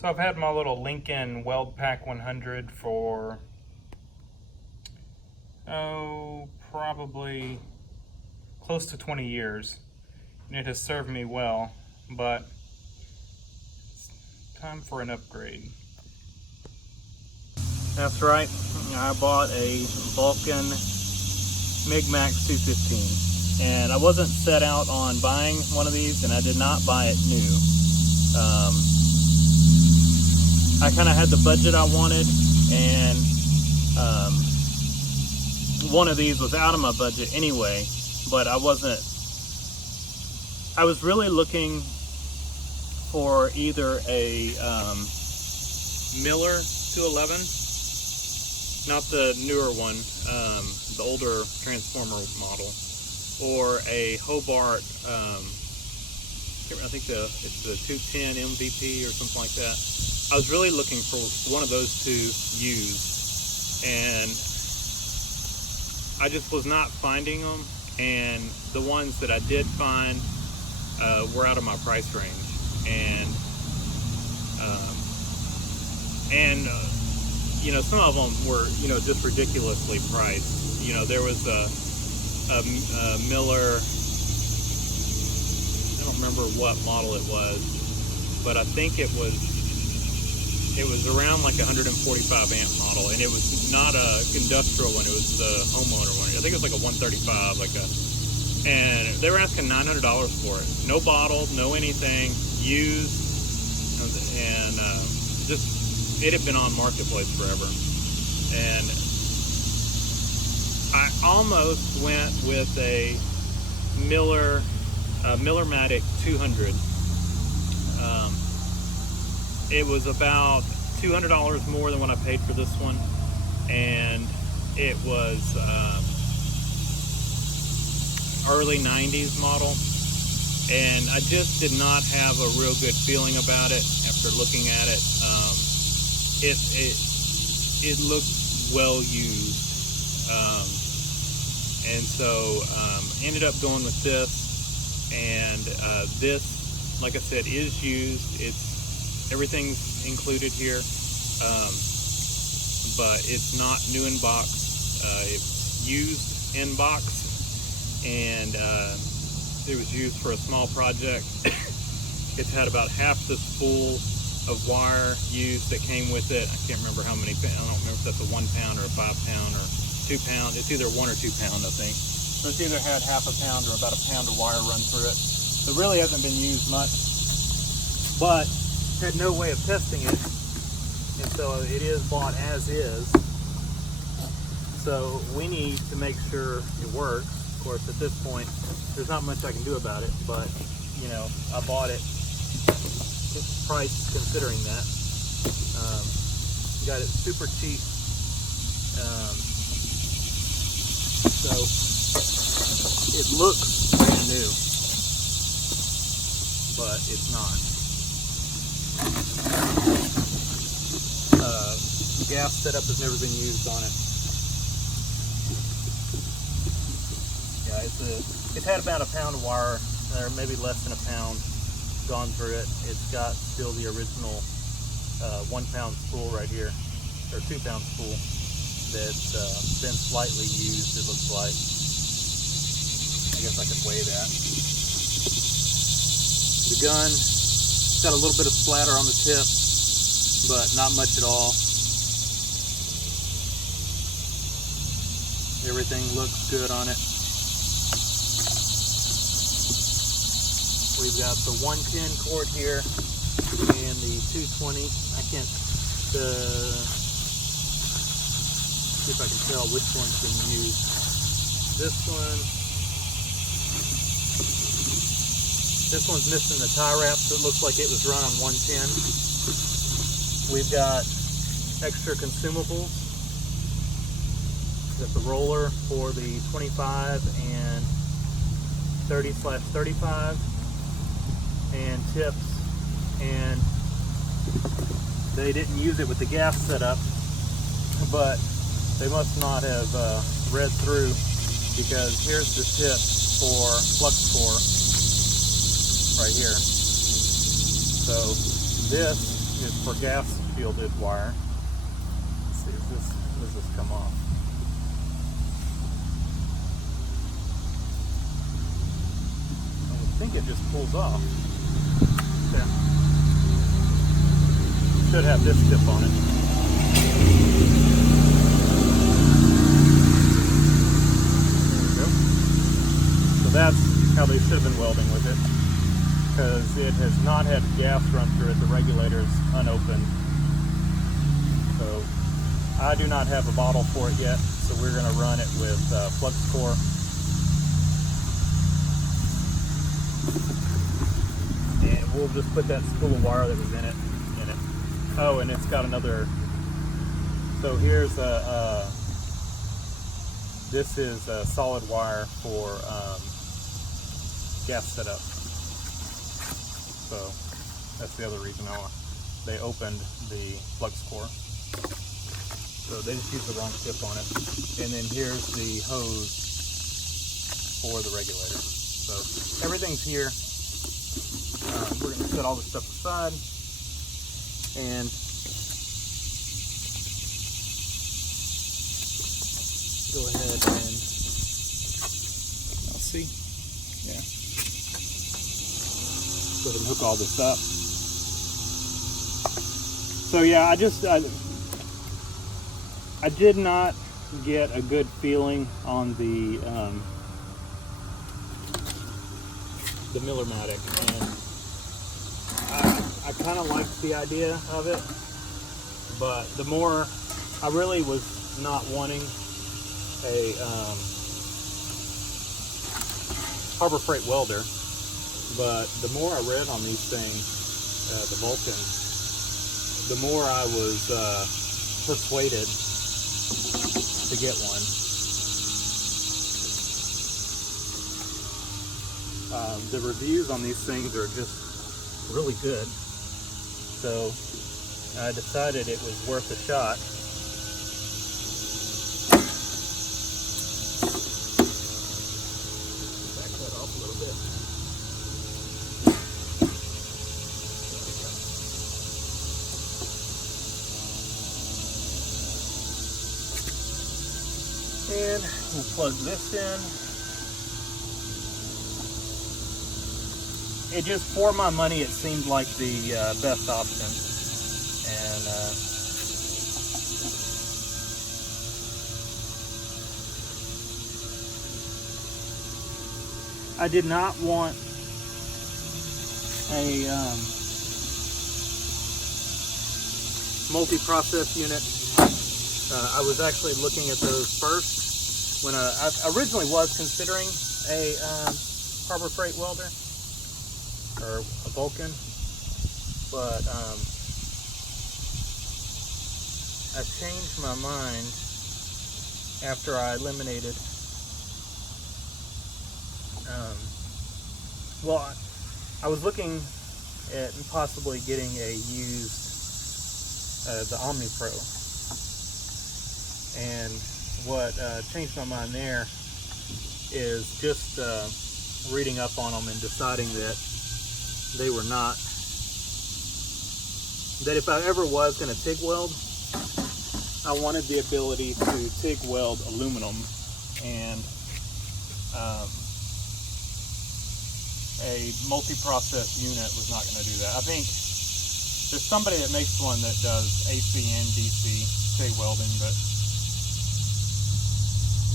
So I've had my little Lincoln Weld Pack 100 for, probably close to 20 years. And it has served me well, but it's time for an upgrade. That's right, I bought a Vulcan MIG-Max 215. And I wasn't set out on buying one of these, and I did not buy it new. I kind of had the budget I wanted, and one of these was out of my budget anyway, but I was really looking for either a Miller 211, not the newer one, the older Transformer model, or a Hobart, I think it's the 210 MVP or something like that. I was really looking for one of those two used, and I just was not finding them, and the ones that I did find were out of my price range, and you know, some of them were, you know, just ridiculously priced. You know, there was a Miller, I don't remember what model it was, but I think it was around like a 145 amp model, and it was not a industrial one, it was the homeowner one. I think it was like a 135, and they were asking $900 for it. No bottle, no anything, used, and just, it had been on Marketplace forever. And I almost went with a Millermatic 200. It was about $200 more than what I paid for this one, and it was early 90s model, and I just did not have a real good feeling about it after looking at it. It looked well used, and so ended up going with this, and this, like I said, is used. Everything's included here, but it's not new in box. It's used in box, and it was used for a small project. It's had about half the spool of wire used that came with it. I can't remember how many. I don't remember if that's a 1 pound or a 5 pound or 2 pound. It's either 1 or 2 pound, I think. So it's either had half a pound or about a pound of wire run through it. So it really hasn't been used much, but had no way of testing it, and so it is bought as is. So we need to make sure it works. Of course, at this point, there's not much I can do about it, but you know, I bought it. It's priced considering that. Got it super cheap. So it looks brand new, but it's not. Gas setup has never been used on it. Yeah, it's had about a pound of wire, or maybe less than a pound, gone through it. It's got still the original 1 pound spool right here, or 2 pound spool that's been slightly used, it looks like. I guess I could weigh that. The gun, it's got a little bit of splatter on the tip, but not much at all. Everything looks good on it. We've got the 110 cord here and the 220. I can't see if I can tell which one's been used. This one's missing the tie wrap, so it looks like it was run on 110. We've got extra consumables. Got the roller for the 25 and 30/35, and tips, and they didn't use it with the gas setup, but they must not have read through, because here's the tip for flux core right here. So this is for gas shielded wire. Let's see, does this come off? I think it just pulls off. Yeah. Should have this tip on it. There we go. So that's how they should have been welding with it, because it has not had gas run through it. The regulator is unopened. So I do not have a bottle for it yet, so we're going to run it with flux core. And we'll just put that spool of wire that was in it. Oh, and it's got another. So here's this is a solid wire for gas setup. So that's the other reason they opened the flux core. So they just used the wrong tip on it. And then here's the hose for the regulator. So everything's here. We're going to set all this stuff aside and go ahead and I'll see. Yeah. Go ahead and hook all this up. So yeah, I did not get a good feeling on the Miller-Matic, and I kind of liked the idea of it, but the more I really was not wanting a Harbor Freight welder, but the more I read on these things, the Vulcan, the more I was persuaded to get one. The reviews on these things are just really good, so I decided it was worth a shot. Back that off a little bit. There we go. And we'll plug this in. It just, for my money, it seemed like the best option. And I did not want a multi-process unit. I was actually looking at those first when I originally was considering a Harbor Freight welder or a Vulcan, but I changed my mind after I eliminated well, I was looking at possibly getting a used the Omni Pro, and what changed my mind there is just reading up on them and deciding that they were not, that if I ever was going to TIG weld, I wanted the ability to TIG weld aluminum, and a multi-process unit was not going to do that. I think there's somebody that makes one that does AC and DC TIG welding, but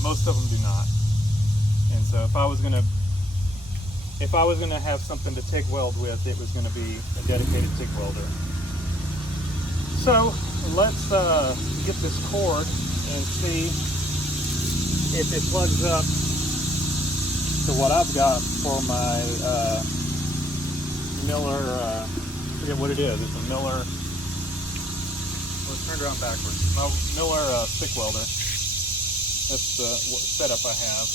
most of them do not. And so if I was going to have something to TIG weld with, it was going to be a dedicated TIG welder. So let's get this cord and see if it plugs up to what I've got for my Miller, I forget what it is. It's a Miller, let's turn it around backwards. My Miller stick welder. That's the setup I have.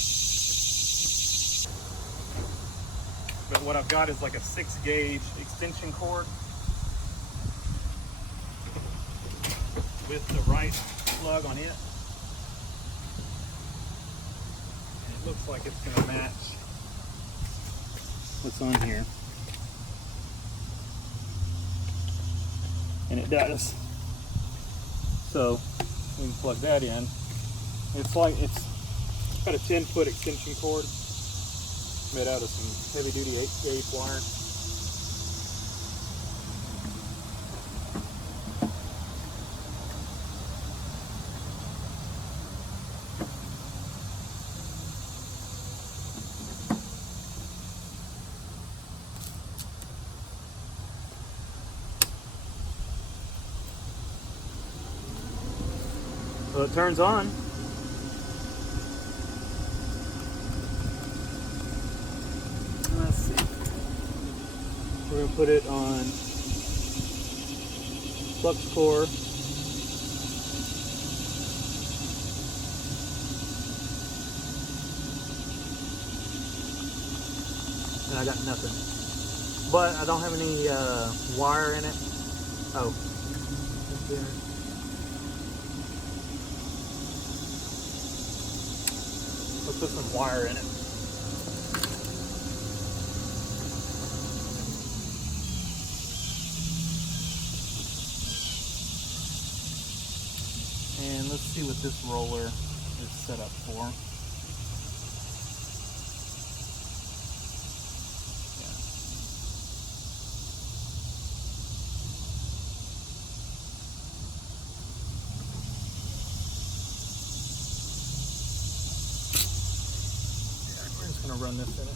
But what I've got is like a 6-gauge extension cord with the right plug on it. And it looks like it's going to match what's on here. and it does. So we can plug that in. It's got a 10-foot extension cord made out of some heavy duty 8-gauge wire. So it turns on. Let's see. We're going to put it on flux core. And I got nothing. But I don't have any wire in it. Oh. Right there. Let's put some wire in it. And let's see what this roller is set up for. We're just going to run this in it.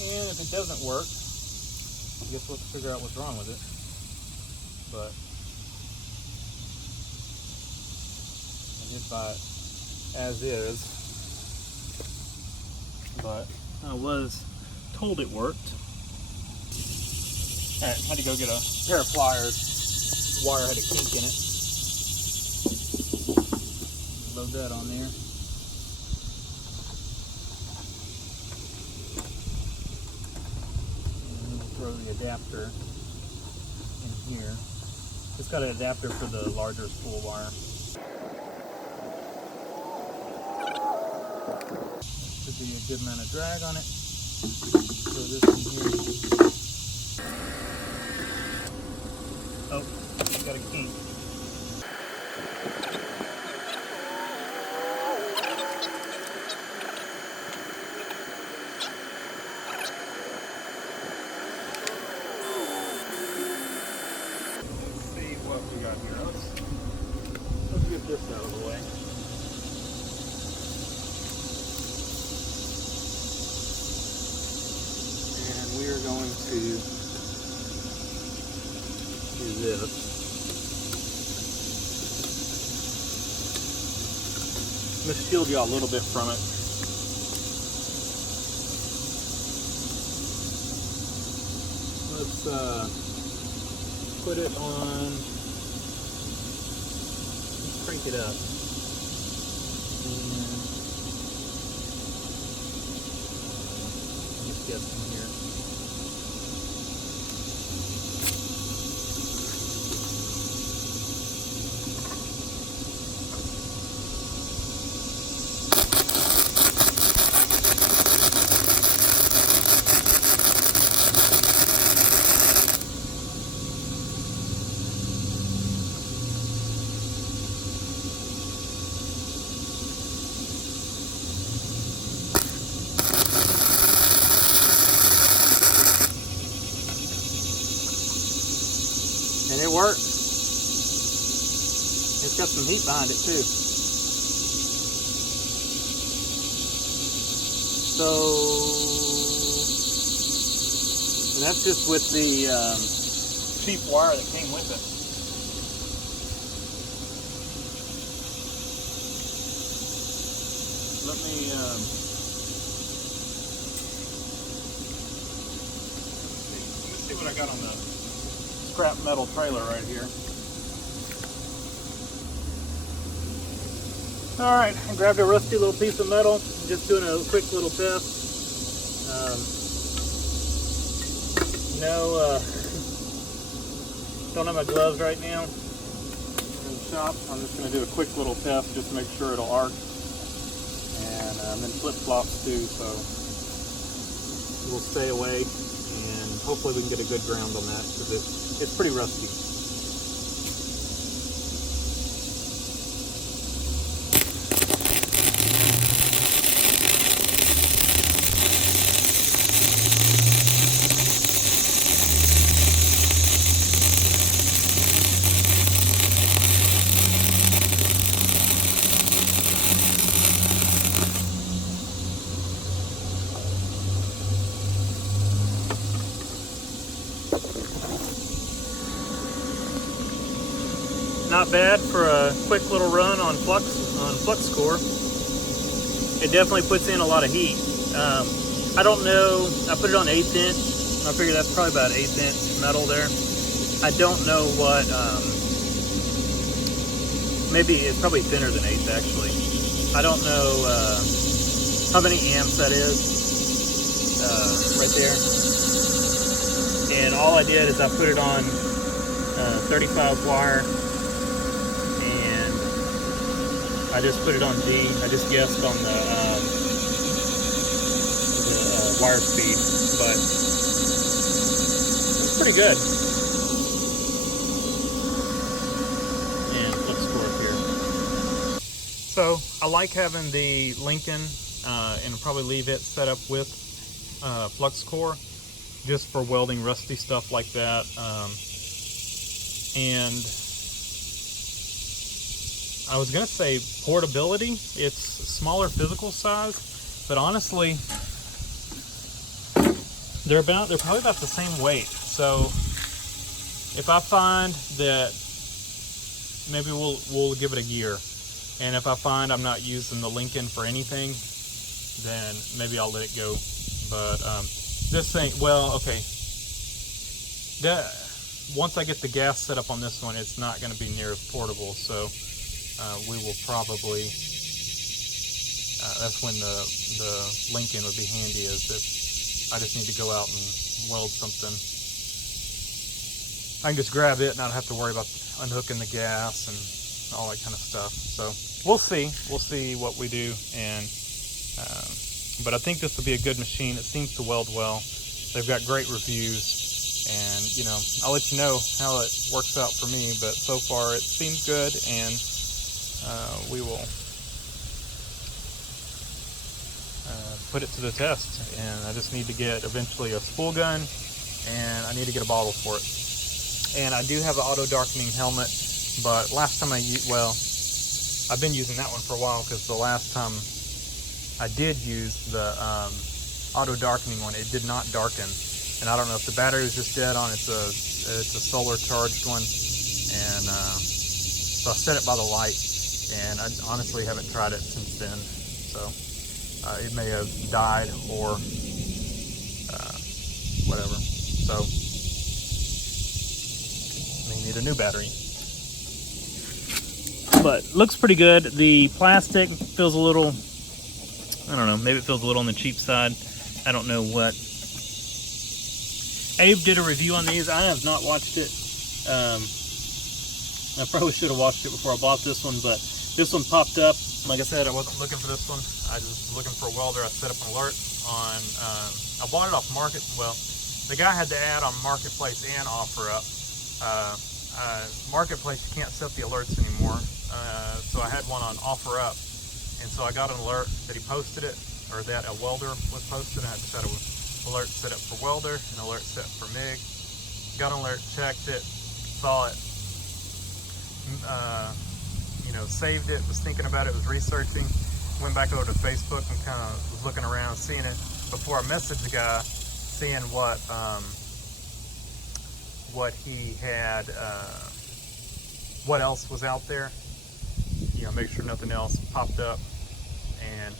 And if it doesn't work, I guess we'll have to figure out what's wrong with it. But I did buy it as is. But I was told it worked. Alright, had to go get a pair of pliers. The wire had a kink in it. Load that on there. Throw the adapter in here. It's got an adapter for the larger spool wire. There should be a good amount of drag on it. Throw this in here. Oh, it's got a kink. Let's get this out of the way. And we are going to do this. I'm going to shield you a little bit from it. Let's put it on. Crank it up. And just get some here. And it works. It's got some heat behind it too. So, and that's just with the cheap wire that came with it. Let me see what I got on the scrap metal trailer right here. Alright, I grabbed a rusty little piece of metal. I'm just doing a quick little test. Don't have my gloves right now. In the shop, I'm just going to do a quick little test just to make sure it'll arc. And I'm in flip-flops too, so we'll stay away and hopefully we can get a good ground on that because it's pretty rusty. Not bad for a quick little run on flux core. It definitely puts in a lot of heat. I don't know, I put it on 1/8 inch. I figure that's probably about 1/8 inch metal there. I don't know what, maybe it's probably thinner than 1/8 actually. I don't know how many amps that is right there. And all I did is I put it on 35 wire. I just put it on D. I just guessed on the wire speed, but it's pretty good. And flux core up here. So I like having the Lincoln, and I'll probably leave it set up with flux core, just for welding rusty stuff like that. And I was gonna say portability, it's smaller physical size, but honestly, they're probably about the same weight. So if I find that maybe we'll give it a year, and if I find I'm not using the Lincoln for anything, then maybe I'll let it go. But this thing, well, okay, once I get the gas set up on this one, it's not going to be near as portable. So we will probably, that's when the Lincoln would be handy, is if I just need to go out and weld something. I can just grab it and not have to worry about unhooking the gas and all that kind of stuff. So we'll see what we do. And but I think this will be a good machine. It seems to weld well. They've got great reviews, and you know, I'll let you know how it works out for me, but so far it seems good. And we will put it to the test. And I just need to get eventually a spool gun, and I need to get a bottle for it. And I do have an auto darkening helmet, but last time I've been using that one for a while, because the last time I did use the auto darkening one, it did not darken. And I don't know if the battery was just dead on. It's a solar charged one, and so I set it by the light. And I honestly haven't tried it since then, so it may have died or whatever. So may need a new battery. But looks pretty good. The plastic feels a little, I don't know, maybe it feels a little on the cheap side. I don't know what. Abe did a review on these. I have not watched it. I probably should have watched it before I bought this one, but this one popped up. Like I said, I wasn't looking for this one. I was looking for a welder. I set up an alert on, I bought it off Market. Well, the guy had the ad on Marketplace and OfferUp. Marketplace, you can't set the alerts anymore. So I had one on OfferUp. And so I got an alert that he posted it, or that a welder was posted. I had to set an alert set up for welder, an alert set for MIG. Got an alert, checked it, saw it, you know, saved it, was thinking about it, was researching, went back over to Facebook and kind of was looking around, seeing it before I messaged the guy, seeing what he had, what else was out there, you know, make sure nothing else popped up. And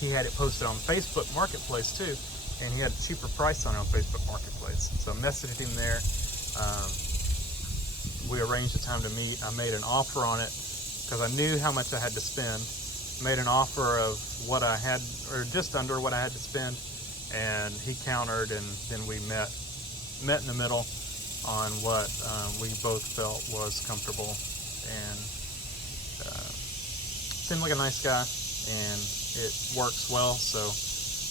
he had it posted on Facebook Marketplace too, and he had a cheaper price on it on Facebook Marketplace. So I messaged him there. We arranged a time to meet. I made an offer on it because I knew how much I had to spend. Made an offer of what I had, or just under what I had to spend, and he countered, and then we met met in the middle on what we both felt was comfortable, and seemed like a nice guy, and it works well, so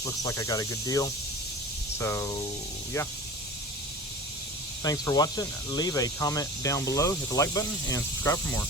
looks like I got a good deal. So yeah, thanks for watching. Leave a comment down below, hit the like button, and subscribe for more.